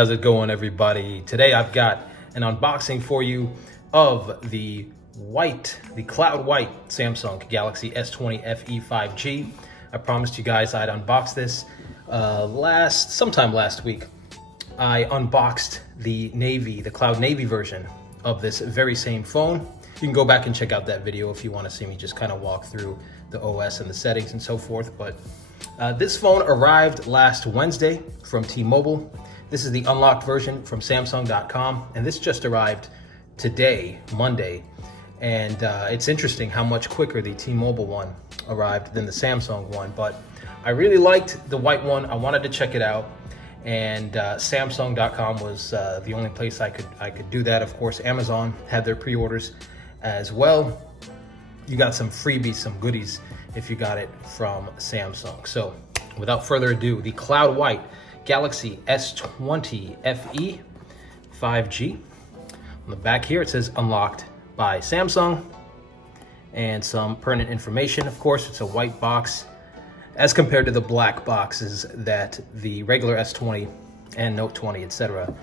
how's it going, everybody? Today I've got an unboxing for you of the cloud white Samsung Galaxy S20 FE 5G. I promised you guys I'd unbox this sometime last week. I unboxed the cloud navy version of this very same phone. You can go back and check out that video if you want to see me just kind of walk through the OS and the settings and so forth. But this phone arrived last Wednesday from T-Mobile. This is the unlocked version from Samsung.com, and this just arrived today, Monday. And it's interesting how much quicker the T-Mobile one arrived than the Samsung one. But I really liked the white one. I wanted to check it out, and Samsung.com was the only place I could do that. Of course, Amazon had their pre-orders as well. You got some freebies, some goodies if you got it from Samsung. So without further ado, the cloud white Galaxy S20 FE 5G. On the back here, it says unlocked by Samsung, and some pertinent information. Of course, it's a white box as compared to the black boxes that the regular S20 and Note 20, etc.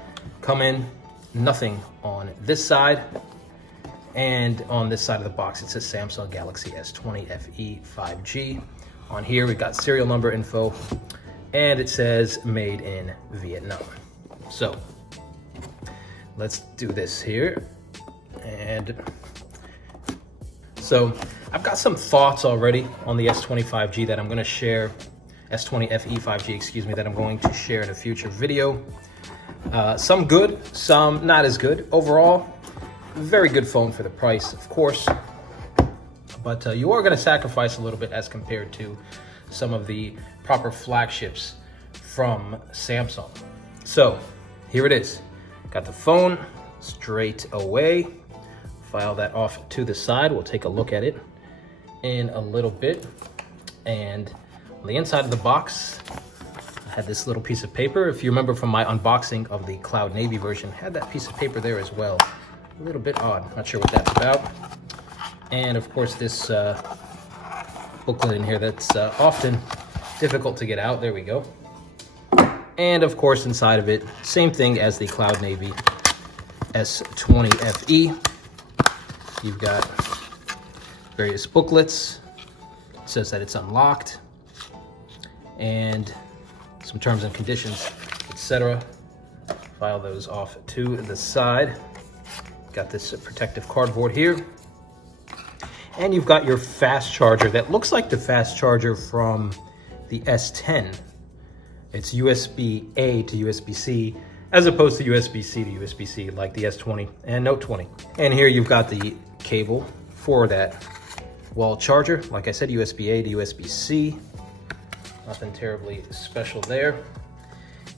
come in. Nothing on this side. And on this side of the box, it says Samsung Galaxy S20 FE 5G. On here, we've got serial number info, and it says made in Vietnam. So let's do this here. And so I've got some thoughts already on the S20 5G that I'm going to share, S20 FE 5G, excuse me, that I'm going to share in a future video. Some good, some not as good. Overall, very good phone for the price, of course, but you are going to sacrifice a little bit as compared to some of the proper flagships from Samsung. So here it is. Got the phone straight away. File that off to the side. We'll take a look at it in a little bit. And on the inside of the box, I had this little piece of paper. If you remember from my unboxing of the cloud navy version, I had that piece of paper there as well. A little bit odd, not sure what that's about. And of course this booklet in here that's often difficult to get out. There we go. And of course inside of it, same thing as the cloud navy S20 FE. You've got various booklets. It says that it's unlocked, and some terms and conditions, etc. File those off to the side. Got this protective cardboard here, and you've got your fast charger that looks like the fast charger from the S10. It's USB-A to USB-C as opposed to USB-C to USB-C like the S20 and Note 20. And here you've got the cable for that wall charger. Like I said, USB-A to USB-C. Nothing terribly special there.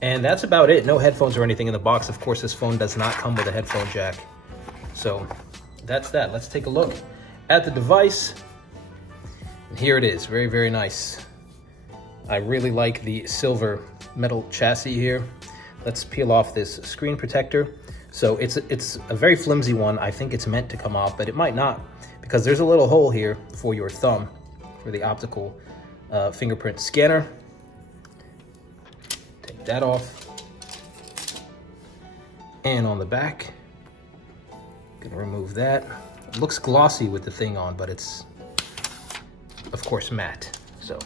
And that's about it. No headphones or anything in the box. Of course, this phone does not come with a headphone jack. So that's that. Let's take a look at the device. And here it is. Very, very nice. I really like the silver metal chassis here. Let's peel off this screen protector. So it's a very flimsy one. I think it's meant to come off, but it might not, because there's a little hole here for your thumb for the optical fingerprint scanner. Take that off. And on the back, gonna remove that. It looks glossy with the thing on, but it's of course matte. So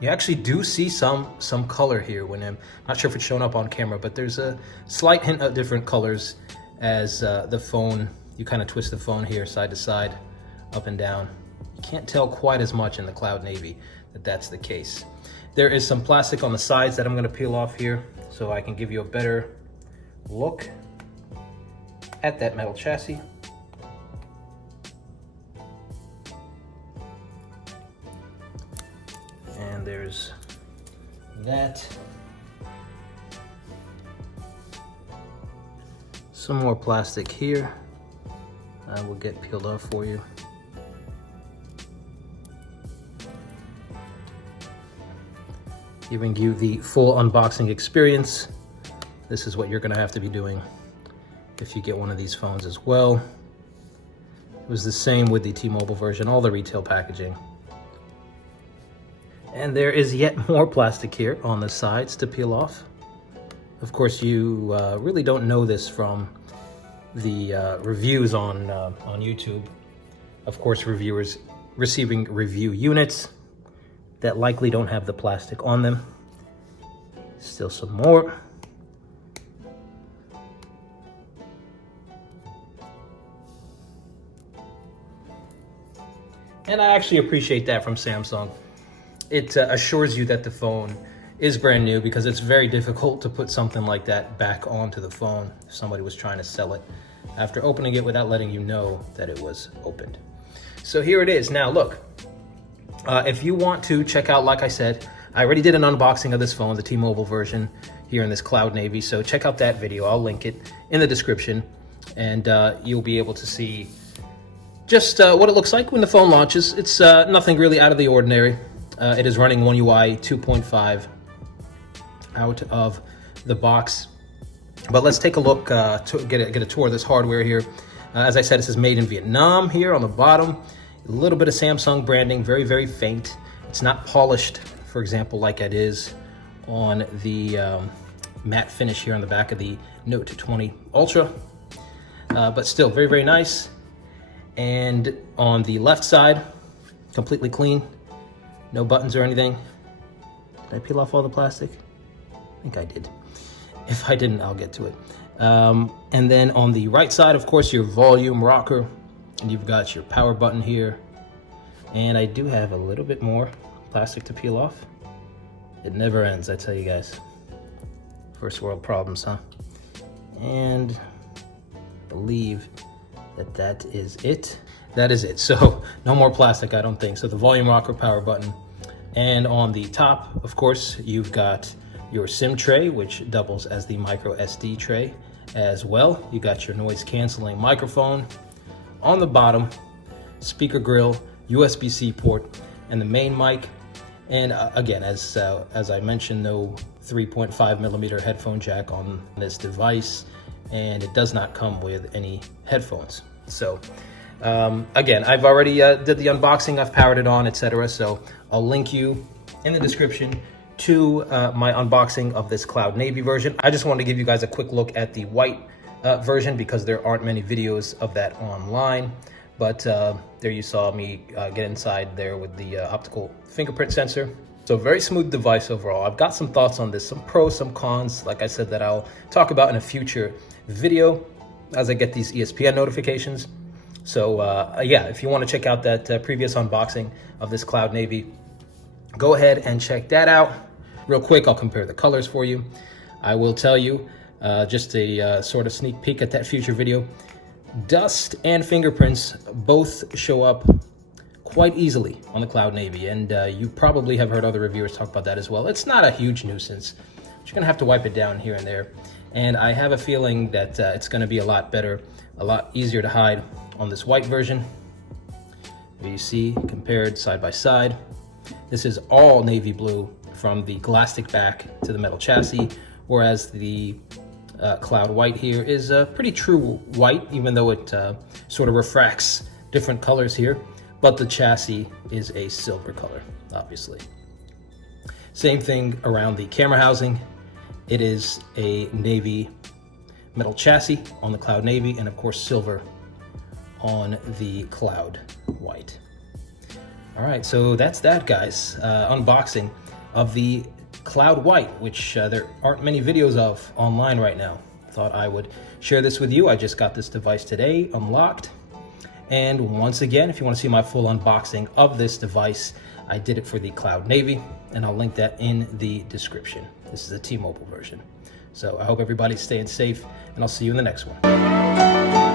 you actually do see some color here when I'm not sure if it's showing up on camera, but there's a slight hint of different colors as the phone, you kind of twist the phone here side to side, up and down. You can't tell quite as much in the cloud navy that that's the case. There is some plastic on the sides that I'm going to peel off here so I can give you a better look at that metal chassis. And there's that. Some more plastic here. I will get peeled off for you. Giving you the full unboxing experience. This is what you're going to have to be doing if you get one of these phones as well. It was the same with the T-Mobile version, all the retail packaging. And there is yet more plastic here on the sides to peel off. Of course, you really don't know this from the reviews on YouTube. Of course, reviewers receiving review units that likely don't have the plastic on them. Still some more. And I actually appreciate that from Samsung. It assures you that the phone is brand new, because it's very difficult to put something like that back onto the phone if somebody was trying to sell it after opening it without letting you know that it was opened. So here it is. Now look, if you want to check out, like I said, I already did an unboxing of this phone, the T-Mobile version here in this cloud navy. So check out that video. I'll link it in the description, and you'll be able to see just what it looks like when the phone launches. It's nothing really out of the ordinary. It is running One UI 2.5 out of the box. But let's take a look, to get a tour of this hardware here. As I said, it says made in Vietnam here on the bottom. A little bit of Samsung branding, very, very faint. It's not polished, for example, like it is on the matte finish here on the back of the Note 20 Ultra. But still very, very nice. And on the left side, completely clean. No buttons or anything. Did I peel off all the plastic? I think I did. If I didn't, I'll get to it. And then on the right side, of course, your volume rocker. And you've got your power button here. And I do have a little bit more plastic to peel off. It never ends, I tell you guys. First world problems, huh? And I believe that is it. That is it. So no more plastic, I don't think. So the volume rocker, power button. And on the top, of course, you've got your SIM tray, which doubles as the micro SD tray as well. You got your noise canceling microphone. On the bottom, speaker grill, USB-C port, and the main mic. And again, as I mentioned, no 3.5 millimeter headphone jack on this device, and it does not come with any headphones. So again, I've already did the unboxing, I've powered it on, etc. So I'll link you in the description to my unboxing of this cloud navy version. I just wanted to give you guys a quick look at the white version, because there aren't many videos of that online. But there you saw me get inside there with the optical fingerprint sensor. So very smooth device overall. I've got some thoughts on this, some pros, some cons, like I said, that I'll talk about in a future video as I get these ESPN notifications. So yeah, if you want to check out that previous unboxing of this cloud navy, go ahead and check that out. Real quick, I'll compare the colors for you. I will tell you, just a sort of sneak peek at that future video, dust and fingerprints both show up quite easily on the cloud navy, and you probably have heard other reviewers talk about that as well. It's not a huge nuisance, but you're gonna have to wipe it down here and there. And I have a feeling that it's gonna be a lot better, a lot easier to hide on this white version. Here you see, compared side by side. This is all navy blue from the Glastick back to the metal chassis, whereas the cloud white here is a pretty true white, even though it sort of refracts different colors here. But the chassis is a silver color, obviously. Same thing around the camera housing. It is a navy metal chassis on the cloud navy, and of course silver on the cloud white. All right, so that's that, guys. Unboxing of the cloud white, which there aren't many videos of online right now. Thought I would share this with you. I just got this device today, unlocked. And once again, if you want to see my full unboxing of this device, I did it for the cloud navy, and I'll link that in the description. This is a T-Mobile version. So I hope everybody's staying safe, and I'll see you in the next one.